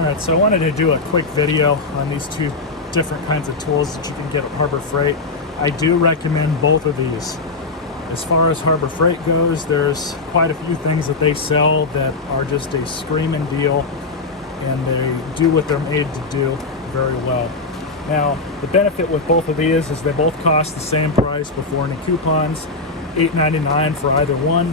Alright, so I wanted to do a quick video on these two different kinds of tools that you can get at Harbor Freight. I do recommend both of these. As far as Harbor Freight goes, there's quite a few things that they sell that are just a screaming deal, and they do what they're made to do very well. Now, the benefit with both of these is they both cost the same price before any coupons, $8.99 for either one.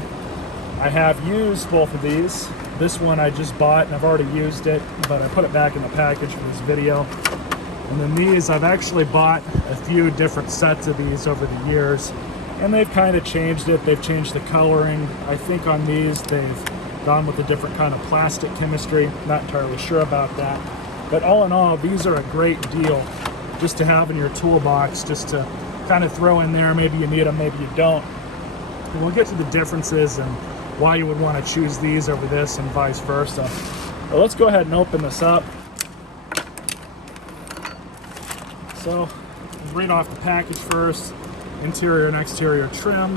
I have used both of these. This one I just bought and I've already used it, but I put it back in the package for this video. And then these, I've actually bought a few different sets of these over the years, and they've kind of changed it. They've changed the coloring. I think on these they've gone with a different kind of plastic chemistry. Not entirely sure about that. But all in all, these are a great deal just to have in your toolbox, just to kind of throw in there. Maybe you need them, maybe you don't. And we'll get to the differences and why you would want to choose these over this and vice versa. But let's go ahead and open this up. So, read off the package first. Interior and exterior trim.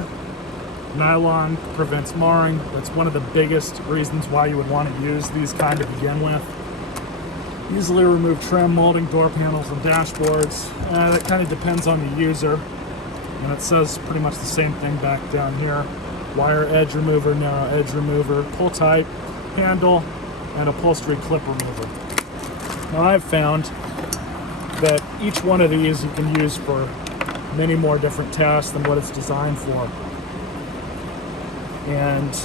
Nylon prevents marring. That's one of the biggest reasons why you would want to use these kind to begin with. Easily remove trim, molding, door panels, and dashboards. That kind of depends on the user. And it says pretty much the same thing back down here. Wire edge remover, narrow edge remover, pull type, handle, and upholstery clip remover. Now I've found that each one of these you can use for many more different tasks than what it's designed for. And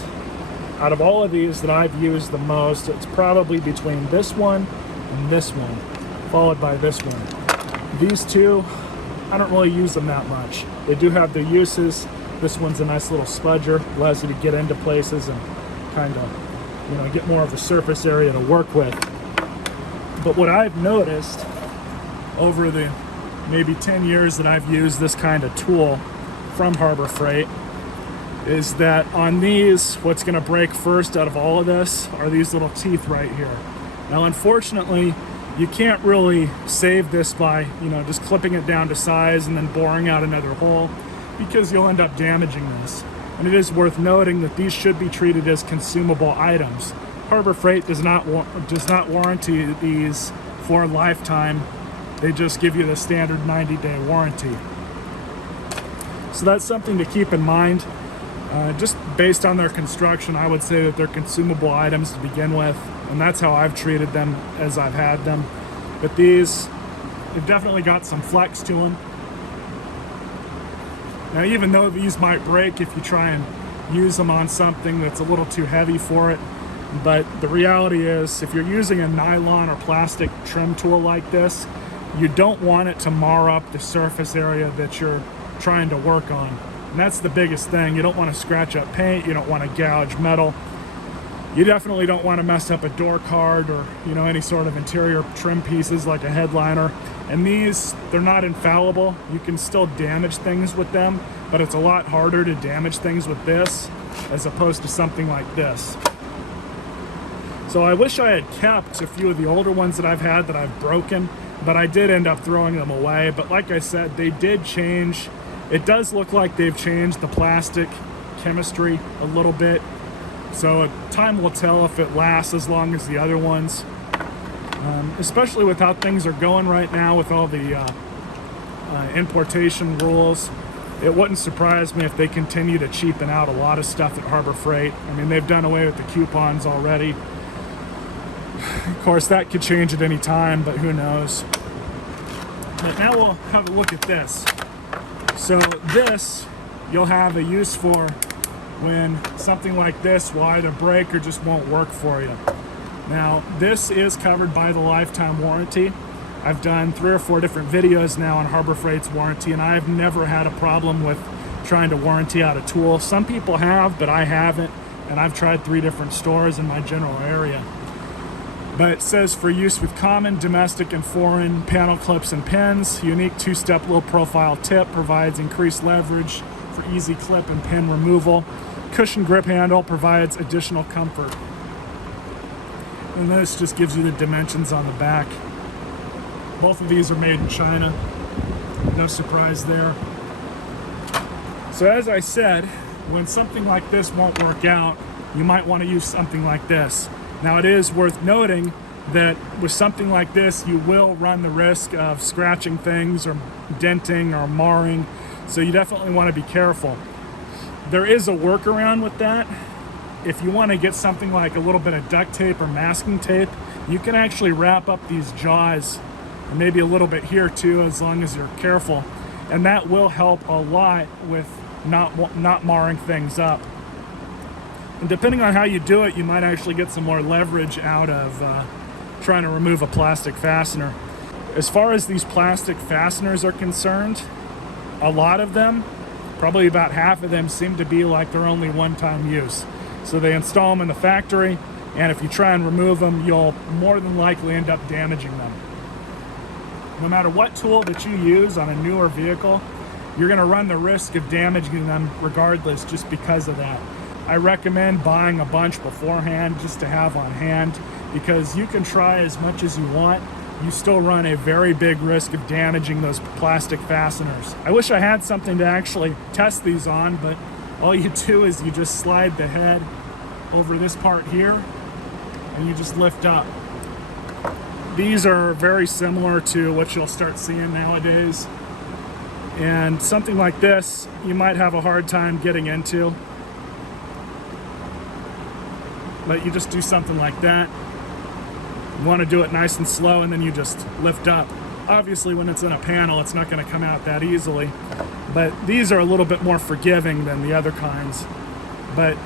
out of all of these that I've used the most, it's probably between this one and this one, followed by this one. These two, I don't really use them that much. They do have their uses. This one's a nice little spudger, allows you to get into places and kind of, get more of a surface area to work with. But what I've noticed over the maybe 10 years that I've used this kind of tool from Harbor Freight is that on these, what's going to break first out of all of this are these little teeth right here. Now, unfortunately, you can't really save this by, just clipping it down to size and then boring out another hole, because you'll end up damaging this. And it is worth noting that these should be treated as consumable items. Harbor Freight does not warranty these for a lifetime. They just give you the standard 90-day warranty. So that's something to keep in mind. Just based on their construction, I would say that they're consumable items to begin with, and that's how I've treated them as I've had them. But these, they've definitely got some flex to them. Now, even though these might break if you try and use them on something that's a little too heavy for it, but the reality is, if you're using a nylon or plastic trim tool like this, you don't want it to mar up the surface area that you're trying to work on. And that's the biggest thing. You don't want to scratch up paint, you don't want to gouge metal. You definitely don't want to mess up a door card or, any sort of interior trim pieces like a headliner. And these, they're not infallible. You can still damage things with them, but it's a lot harder to damage things with this as opposed to something like this. So I wish I had kept a few of the older ones that I've had that I've broken, but I did end up throwing them away. But like I said, they did change. It does look like they've changed the plastic chemistry a little bit. So time will tell if it lasts as long as the other ones. Especially with how things are going right now with all the importation rules. It wouldn't surprise me if they continue to cheapen out a lot of stuff at Harbor Freight. I mean, they've done away with the coupons already. Of course, that could change at any time, but who knows. But now we'll have a look at this. So this, you'll have a use for when something like this will either break or just won't work for you. Now, this is covered by the lifetime warranty. I've done 3 or 4 different videos now on Harbor Freight's warranty, and I've never had a problem with trying to warranty out a tool. Some people have, but I haven't, and I've tried 3 different stores in my general area. But it says for use with common, domestic, and foreign panel clips and pins. Unique 2-step low profile tip provides increased leverage for easy clip and pin removal. Cushion grip handle provides additional comfort. And this just gives you the dimensions on the back. Both of these are made in China. No surprise there. So as I said, when something like this won't work out, you might want to use something like this. Now, it is worth noting that with something like this, you will run the risk of scratching things or denting or marring. So you definitely want to be careful. There is a workaround with that. If you want to get something like a little bit of duct tape or masking tape, you can actually wrap up these jaws, and maybe a little bit here too, as long as you're careful. And that will help a lot with not marring things up. And depending on how you do it, you might actually get some more leverage out of trying to remove a plastic fastener. As far as these plastic fasteners are concerned, a lot of them, probably about half of them, seem to be like they're only one-time use. So they install them in the factory, and if you try and remove them, you'll more than likely end up damaging them. No matter what tool that you use on a newer vehicle, you're going to run the risk of damaging them regardless, just because of that. I recommend buying a bunch beforehand just to have on hand, because you can try as much as you want, you still run a very big risk of damaging those plastic fasteners. I wish I had something to actually test these on, but all you do is you just slide the head over this part here and you just lift up. These are very similar to what you'll start seeing nowadays, and something like this you might have a hard time getting into, but you just do something like that. You want to do it nice and slow, and then you just lift up. Obviously when it's in a panel, it's not going to come out that easily, but these are a little bit more forgiving than the other kinds. But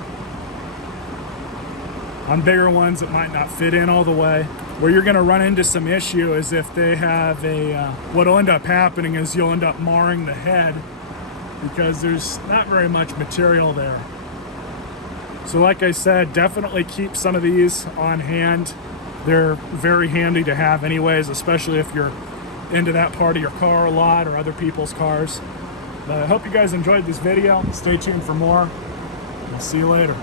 on bigger ones, it might not fit in all the way. Where you're going to run into some issue is if they have what'll end up happening is you'll end up marring the head, because there's not very much material there. So like I said, definitely keep some of these on hand. They're very handy to have anyways, especially if you're into that part of your car a lot or other people's cars. But I hope you guys enjoyed this video. Stay tuned for more. I'll see you later.